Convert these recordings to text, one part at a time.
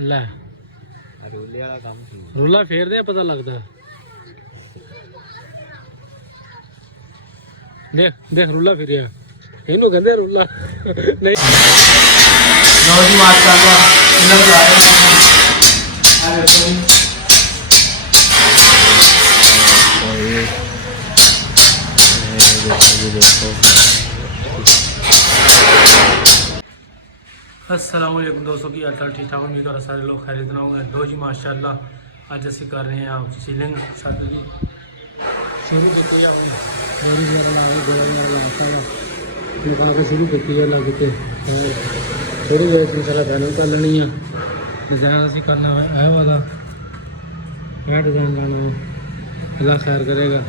ਲੈ ਰੋਲੇ ਵਾਲਾ ਕੰਮ ਸੀ। ਰੁੱਲਾ ਫੇਰਦੇ ਆ ਪਤਾ ਲੱਗਦਾ। ਦੇਖ ਦੇਖ ਰੁੱਲਾ ਫਿਰਿਆ, ਇਹਨੂੰ ਕਹਿੰਦੇ ਰੁੱਲਾ ਨਹੀਂ। ਲਓ ਜੀ ਮਾਸ਼ਾਅੱਲਾ ਇਹਨਾਂ ਨੂੰ ਆ ਰਹੇ ਆ ਦੇਖੋ ਜੀ। अस्सलाम वालेकुम दोस्तों की हाल चाल ठीक ठाक उम्मीद कर सारे लोग खैरियत ना होंगे। लो जी माशाअल्लाह अज असी कर रहे हैं सीलिंग छत की शुरू की अपनी डोरी वगैरह ला के गोला वगैरह लाता है लगा के शुरू की है लग के थोड़ी देर में सारा पैनल कर लेनी है। डिज़ाइन असी करना है वाला यह डिज़ाइन लाना है, अल्लाह खैर करेगा।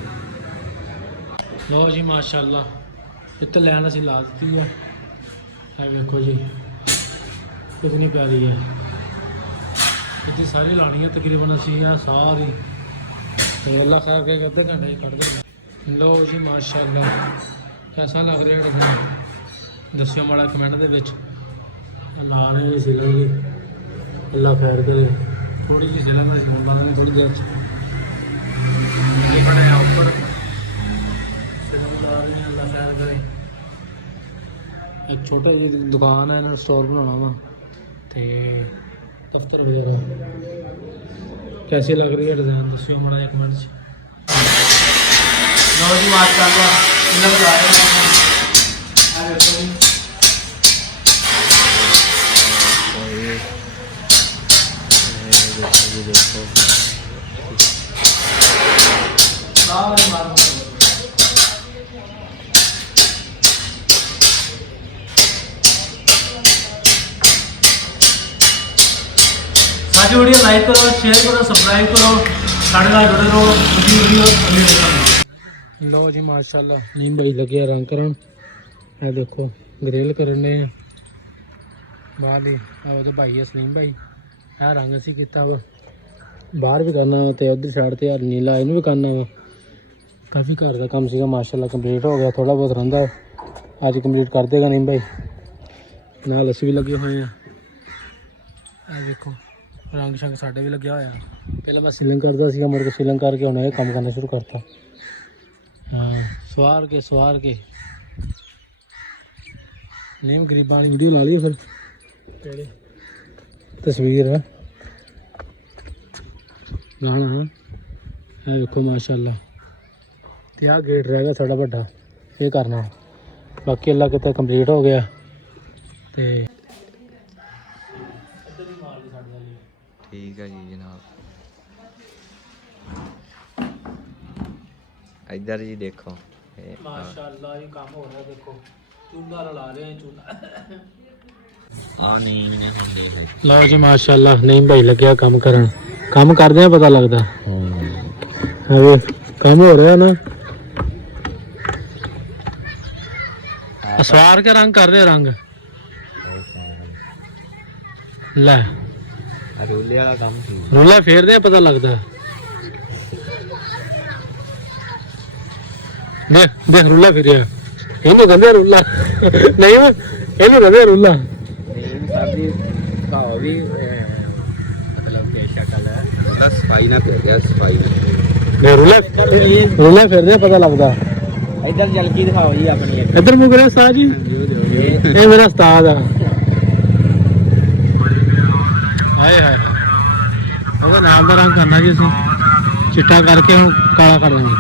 लो जी माशाअल्लाह इतने लैन असी ला दी है देखो जी कितनी प्यारी है। इतनी सारी लानी है तकरीबन असी है सारी तो अल्लाह खैर के अद्धे घंटे कट देना। लो जी माशाअल्लाह कैसा लग रहा है डिज़ाइन दस्यो माड़ा कमेंट दे विच। ला रहे हैं सिलन की, अल्लाह खैर करे। थोड़ी जी सिलन का सिलन ला देंगे थोड़ी देर खड़े हैं ऊपर सिलन ला रहे हैं, अल्लाह खैर करे। एक छोटा जी दुकान है इन्होंने स्टोर बनाना वा ते दफ्तर वगैरह। कैसी लग रही है डिज़ाइन दस्यो माड़ा जिहा कमेंट च। लो जी माशाअल्लाह इन्होंने ला रहे हैं देखो जी। सारी वीडियो लाइक करो, शेयर करो, सब्सक्राइब करो, साढ़े नाल जुड़े रहो। वीडियो लो जी माशाअल्लाह नीम भाई लगे रंग करन। ये देखो ग्रिल करने बाहर ही तो भाई है सलीम भाई। यह रंग असी किया वा बाहर भी करना वा तो उधर साइड से नीला इनू भी करना वा। काफ़ी घर का काम सीगा माशाअल्लाह कंप्लीट हो गया, थोड़ा बहुत रहा अज कंप्लीट कर देगा नीम भाई। नाल असी भी लगे हुए हैं। देखो रंग शंग साढ़े भी लगे हुआ। पहले मैं सीलिंग करता सी, मुड़ के सीलिंग करके उन्हें ये काम करना शुरू करता। हाँ सवार के नीम गरीबां की वीडियो ला ली फिर तस्वीर है गाना। हाँ है देखो माशाअल्लाह ते आ गेट रह गया साड़ा बड़ा ये करना, बाकी अल्लाह कितना कंप्लीट हो गया। ते ठीक है जी जनाब। इधर जी देखो माशाअल्लाह ये काम हो रहा है। देखो चूल्हा रला रहे हैं चूल्हा। लो जी माशाअल्लाह नहीं भाई लगे काम करन, काम करदे पता लगदा काम हो रहा ना। सवार के रंग कर रहे रंग ले रोले वाला काम ਸੀ। ਰੁੱਲਾ ਫੇਰਦੇ ਪਤਾ ਲੱਗਦਾ। ਦੇਖ ਦੇਖ ਰੁੱਲਾ ਫਿਰਿਆ, ਇਹਨੂੰ ਕਹਿੰਦੇ ਰੁੱਲਾ ਨਹੀਂ ਇਹਨੂੰ ਕਹਿੰਦੇ ਰੁੱਲਾ। नीम साहब का भी मतलब कि शक्ल है सफाई ना कर गया सफाई ਨਹੀਂ ਰੁੱਲਾ ਫੇਰਦੇ ਪਤਾ ਲੱਗਦਾ। इधर जलकी दिखाओ जी अपनी ਇੱਧਰ ਮੁਗਰੇ ਉਸਤਾਦ ਜੀ, ਇਹ ਮੇਰਾ ਉਸਤਾਦ ਆ। ਹਾਏ ਹਾਏ ਉਹਦਾ ਨਾਲ ਦਾ ਰੰਗ ਕਰਨਾ ਜੀ ਅਸੀਂ, ਚਿੱਟਾ ਕਰਕੇ ਹੁਣ ਕਾਲਾ ਕਰ ਦਾਂਗੇ।